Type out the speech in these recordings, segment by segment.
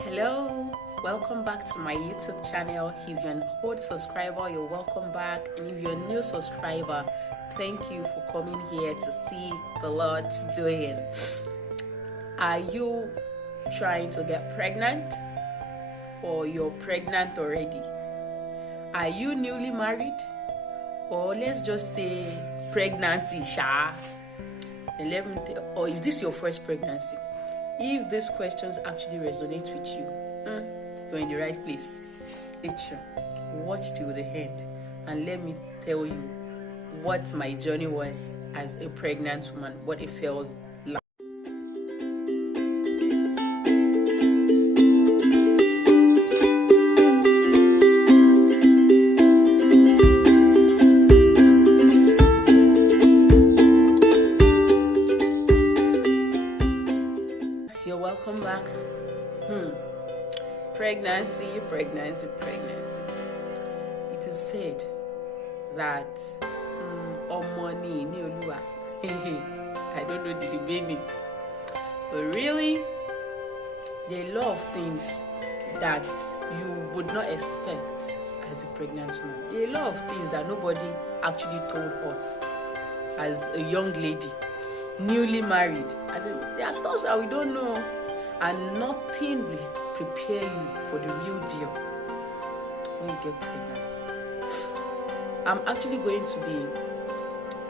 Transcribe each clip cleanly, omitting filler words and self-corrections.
Hello, welcome back to my YouTube channel. If you're an old subscriber, you're welcome back, and if you're a new subscriber, thank you for coming here to see the Lord's doing. Are you trying to get pregnant, or you're pregnant already? Are you newly married, or let's just say pregnancy, or is this your first pregnancy? If these questions actually resonate with you, you're in the right place. Watch till the end, and let me tell you what my journey was as a pregnant woman, what it felt like. You're welcome back. Pregnancy. It is said that money, I don't know the remaining, but really, there are a lot of things that you would not expect as a pregnant woman. There are a lot of things that nobody actually told us as a young lady, newly married. There are stuff that we don't know, and nothing will prepare you for the real deal when you get pregnant. I'm actually going to be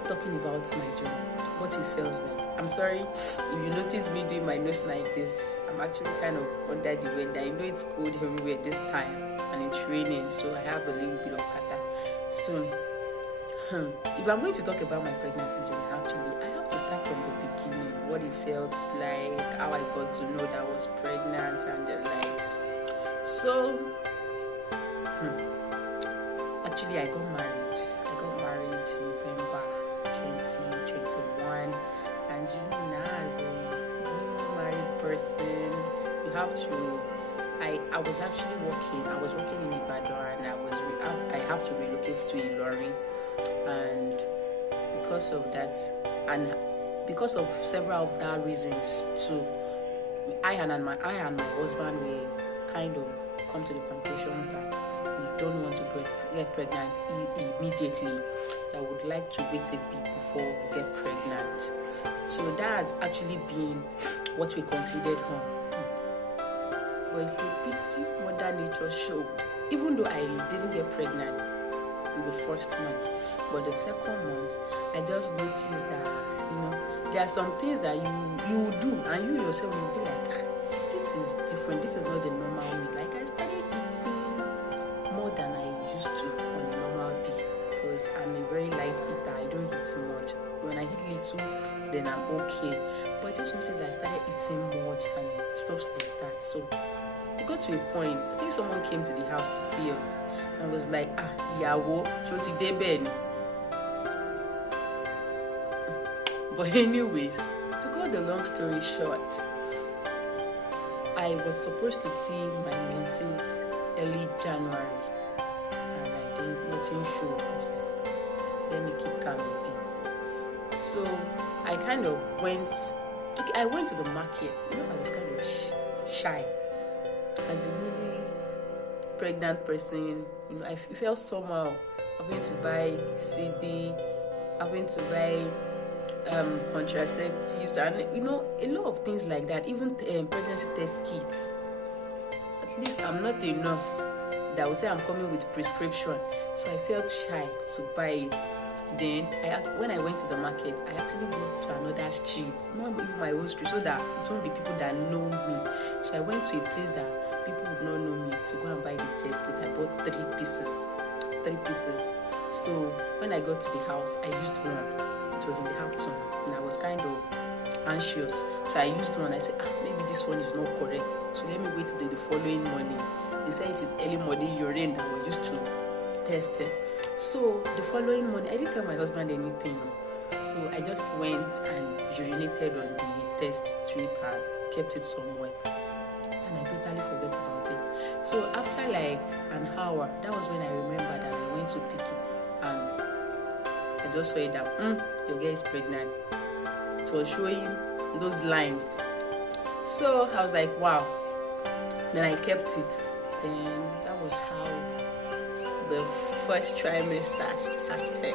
talking about my journey, what it feels like. I'm sorry if you notice me doing my nose like this. I'm actually kind of under the weather. I know it's cold everywhere this time, and it's raining, so I have a little bit of kata. So if I'm going to talk about my pregnancy journey, actually, I have to start from the beginning, what it felt like, how I got to know that I was pregnant, and the likes. So, actually, I got married November 2021, and now as a newly married person, you have to. I was actually working. I was working in Ibadan, and I have to relocate to Ilorin, and because of that, and because of several of that reasons too, I and my husband, we kind of come to the conclusions that we don't want to get pregnant immediately. That would like to wait a bit before we get pregnant. So that has actually been what we concluded on. But it's a pity Mother Nature showed. Even though I didn't get pregnant in the first month, but the second month, I just noticed that, there are some things that you will do, and you yourself will be like, this is different, this is not the normal me. Like, I started eating more than I used to on a normal day, because I'm a very light eater. I don't eat much. When I eat little, then I'm okay. But I just noticed that I started eating much and stuff like that. So it got to a point, I think someone came to the house to see us and was like, Yawo, Shoti Deben. But anyways, to cut the long story short, I was supposed to see my menses early January, and I did nothing showed. I was like, let me keep calm a bit. So I kind of went to the market. I was kind of shy. As a really pregnant person, I felt somehow having to buy CD, having to buy contraceptives, and a lot of things like that, even pregnancy test kits. At least I'm not a nurse that would say I'm coming with prescription, so I felt shy to buy it. Then when I went to the market, I actually go to another street, not even my own street, so that it won't be people that know me. So I went to a place that people would not know me to go and buy the test kit. I bought 3 pieces. So when I got to the house, I used one. It was in the afternoon, and I was kind of anxious. So I used one. I said, maybe this one is not correct. So let me wait till the following morning. They said it is early morning urine that we used to test it. So the following morning, I didn't tell my husband anything. So I just went and urinated on the test strip and kept it somewhere. And I totally forgot about it. So after like an hour, that was when I remembered, and I went to pick it. And I just saw it that your girl is pregnant. It was showing those lines. So I was like, wow. Then I kept it. Then that was how the first trimester started.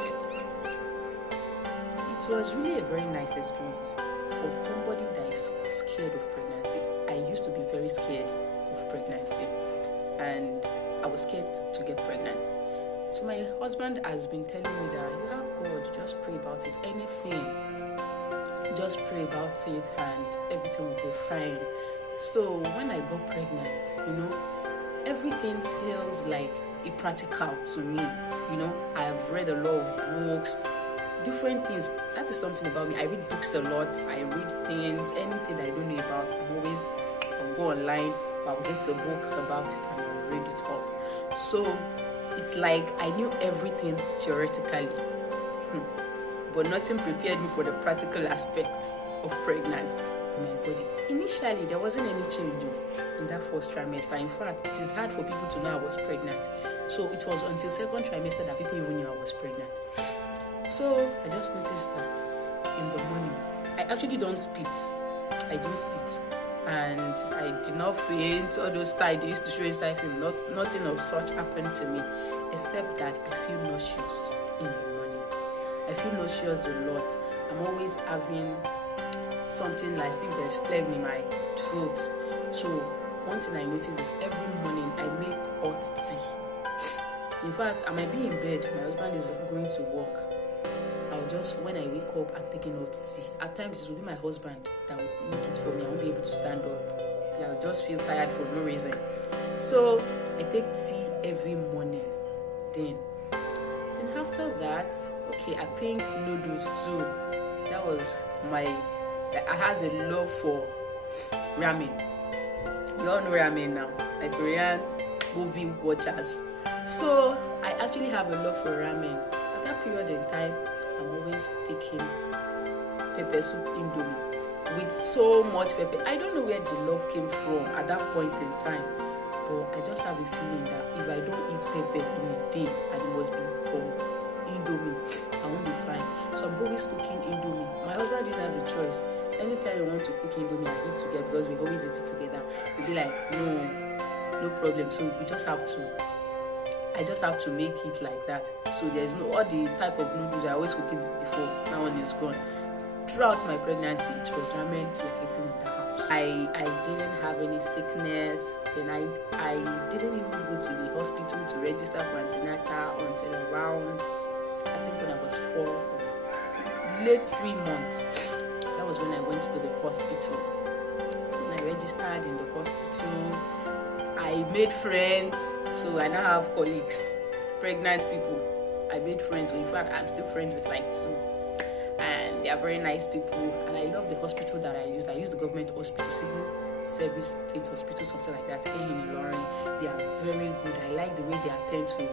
It was really a very nice experience for somebody that is scared of pregnancy. I used to be very scared of pregnancy, and I was scared to get pregnant. So my husband has been telling me that you have God, just pray about it. Anything, just pray about it and everything will be fine. So when I got pregnant, everything feels like a practical to me. I've read a lot of books, different things. That is something about me. I read books a lot. I read things, anything that I don't know about. I'll go online, I'll get a book about it and I'll read it up. So it's like I knew everything theoretically, but nothing prepared me for the practical aspects of pregnancy in my body. Initially, there wasn't any change in that first trimester. In fact, it is hard for people to know I was pregnant. So it was until second trimester that people even knew I was pregnant. So I just noticed that in the morning, I actually don't spit. I don't spit. And I did not faint. All those times they used to show inside film, nothing of such happened to me, except that I feel nauseous in the morning. I feel nauseous a lot. I'm always having something like if there's plague in my throat. So one thing I notice is every morning I make hot tea. In fact, I might be in bed, my husband is going to work. When I wake up, I'm taking hot tea. At times, it will be my husband that will make it for me. I won't be able to stand up. I'll just feel tired for no reason. So I take tea every morning. Then after that, I think noodles too. That was I had a love for ramen. You all know ramen now, like Korean movie watchers. So I actually have a love for ramen. At that period in time, I'm always taking pepper soup indomie with so much pepper. I don't know where the love came from at that point in time, but I just have a feeling that if I don't eat pepper in a day, and it must be from indomie, I won't be fine. So I'm always cooking indomie. My husband didn't have a choice. Anytime we want to cook indomie, I eat together because we always eat it together. He'd be like, no problem. So I just have to make it like that. So there's all the type of noodles I always cooking before. That one is gone. Throughout my pregnancy, it was ramen we were eating in the house. I didn't have any sickness. Then I didn't even go to the hospital to register for antenatal until around, I think when I was 4, late 3 months. That was when I went to the hospital. When I registered in the hospital, I made friends. So I now have colleagues, pregnant people. I made friends. In fact, I'm still friends with like 2. And they are very nice people. And I love the hospital that I used. I used the government hospital, civil service state hospital, something like that, here in Ilorin. They are very good. I like the way they attend to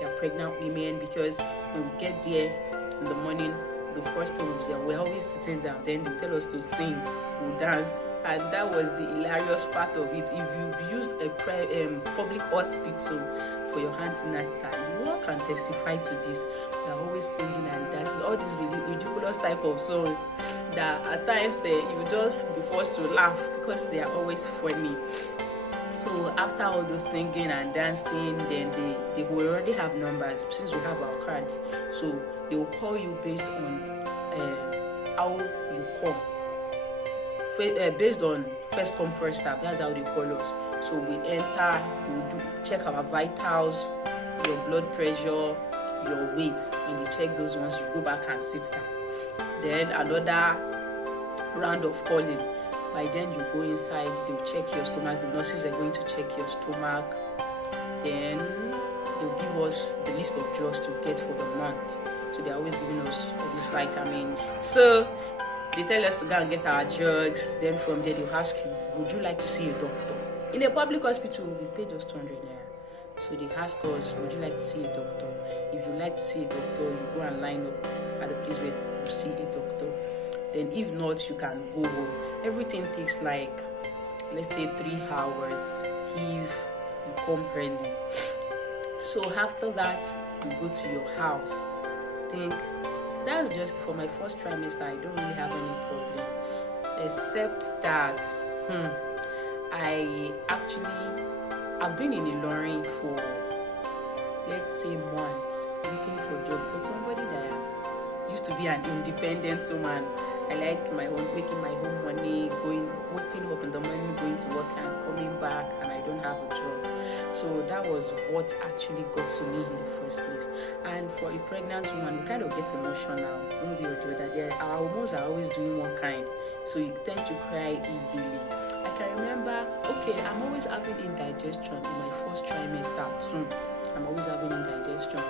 their pregnant women, because when we get there in the morning, the first time we're always sitting down. Then they tell us to sing, we'll dance. And that was the hilarious part of it. If you've used a public hospital for your antenatal, you all can testify to this. We are always singing and dancing, all these really ridiculous type of songs that at times you just be forced to laugh because they are always funny. So after all those singing and dancing, then they will already have numbers since we have our cards. So they will call you based on how you come. Based on first come first serve, that's how they call us. So we enter, they will check our vitals, your blood pressure, your weight. When they check those ones, you go back and sit down. Then another round of calling. By then you go inside, they'll check your stomach. The nurses are going to check your stomach. Then they'll give us the list of drugs to get for the month. So they're always giving us this vitamin. So they tell us to go and get our drugs. Then from there they'll ask you, would you like to see a doctor? In a public hospital, we pay just 200 naira. So they ask us, would you like to see a doctor? If you like to see a doctor, you go and line up at the place where you see a doctor. Then if not, you can go home. Everything takes like, let's say 3 hours if you come early. So after that, you go to your house. I think that's just for my first trimester. I don't really have any problem, except that I've been in Ilorin for, let's say, months, looking for a job for somebody that used to be an independent woman. I like my own, making my own money, waking up in the morning, going to work and coming back, and I don't have a job. So that was what actually got to me in the first place. And for a pregnant woman, we kind of get emotional one way or the other. Our hormones are always doing one kind, so you tend to cry easily. I can remember, okay, I'm always having indigestion in my first trimester too. I'm always having indigestion.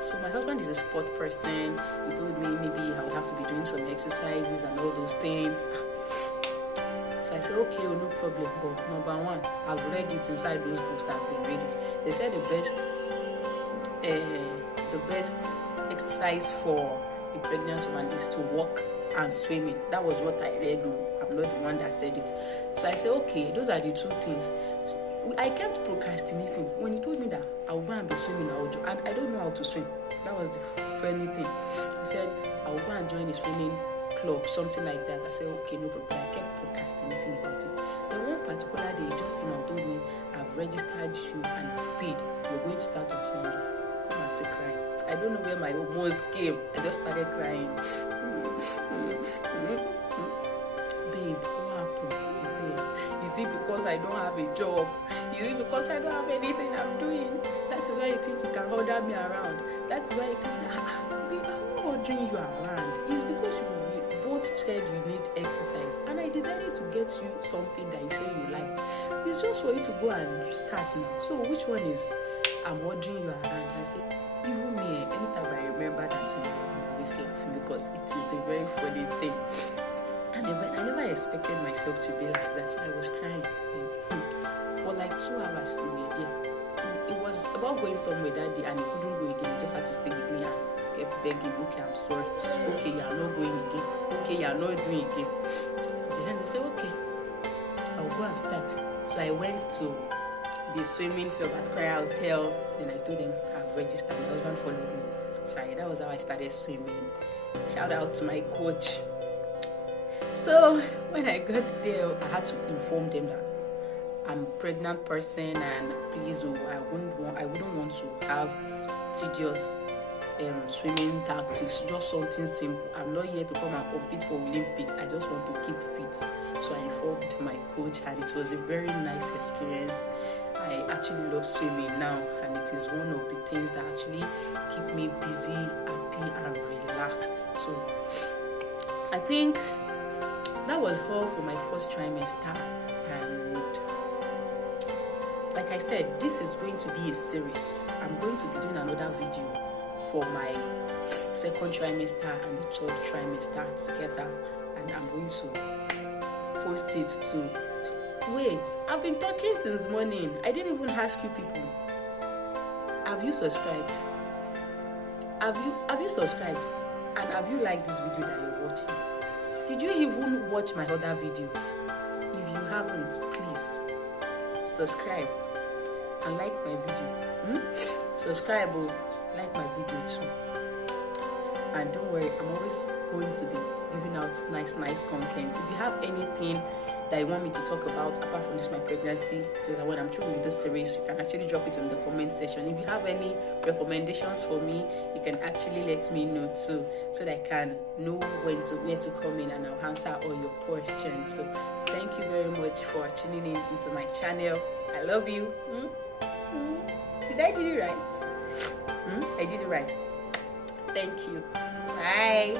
So my husband is a sport person. He told me maybe I would have to be doing some exercises and all those things. So I said, okay, no problem. But number one, I've read it inside those books that I've been reading. They said the best exercise for a pregnant woman is to walk and swimming. That was what I read. I'm not the one that said it. So I said, okay, those are the two things. I kept procrastinating. When he told me that I would go and be swimming, and I don't know how to swim. That was the funny thing. He said I would go and join a swimming club, something like that. I said, okay, no problem. I kept procrastinating about it. Then one particular day, he just came and told me, I've registered you and I've paid. You're going to start on Sunday. Come and say crying. I don't know where my hormones came. I just started crying. Babe, what happened? He said, is it because I don't have a job? Is it because I don't have anything I'm doing? That is why you think you can order me around. That is why you can say, babe, I'm not ordering you around. It's because we both said we need exercise. And I decided to get you something that you say you like. It's just for you to go and start now. So which one is I'm ordering you around? I say, even me, anytime I remember that scenario, I'm always laughing because it is a very funny thing. And I never expected myself to be like that, so I was crying. For like 2 hours we were there. It was about going somewhere that day and he couldn't go again. He just had to stay with me and kept begging, okay, I'm sorry. Okay, you are not going again. Okay, you are not doing again. Then I said, okay, I'll go and start. So I went to the swimming club at Korea Hotel. Then I told him I've registered. My husband followed me. So that was how I started swimming. Shout out to my coach. So when I got there, I had to inform them that I'm a pregnant person and please, I wouldn't want to have tedious swimming tactics, just something simple. I'm not here to come and compete for Olympics. I just want to keep fit. So I informed my coach and it was a very nice experience. I actually love swimming now and it is one of the things that actually keep me busy, happy and relaxed. So I think that was all for my first trimester, and like I said, this is going to be a series. I'm going to be doing another video for my second trimester and the third trimester together, and I'm going to post it too. Wait, I've been talking since morning. I didn't even ask you people. Have you subscribed? Have you subscribed? And have you liked this video that you're watching? Did you even watch my other videos? If you haven't, please subscribe and like my video. Subscribe or like my video too. And don't worry, I'm always going to be giving out nice content. If you have anything that you want me to talk about apart from this, my pregnancy, because when I'm through with this series, you can actually drop it in the comment section. If you have any recommendations for me, you can actually let me know too, so that I can know where to come in and I'll answer all your questions. So thank you very much for tuning in into my channel. I love you. Did I do it right? I did it right. Thank you. Bye.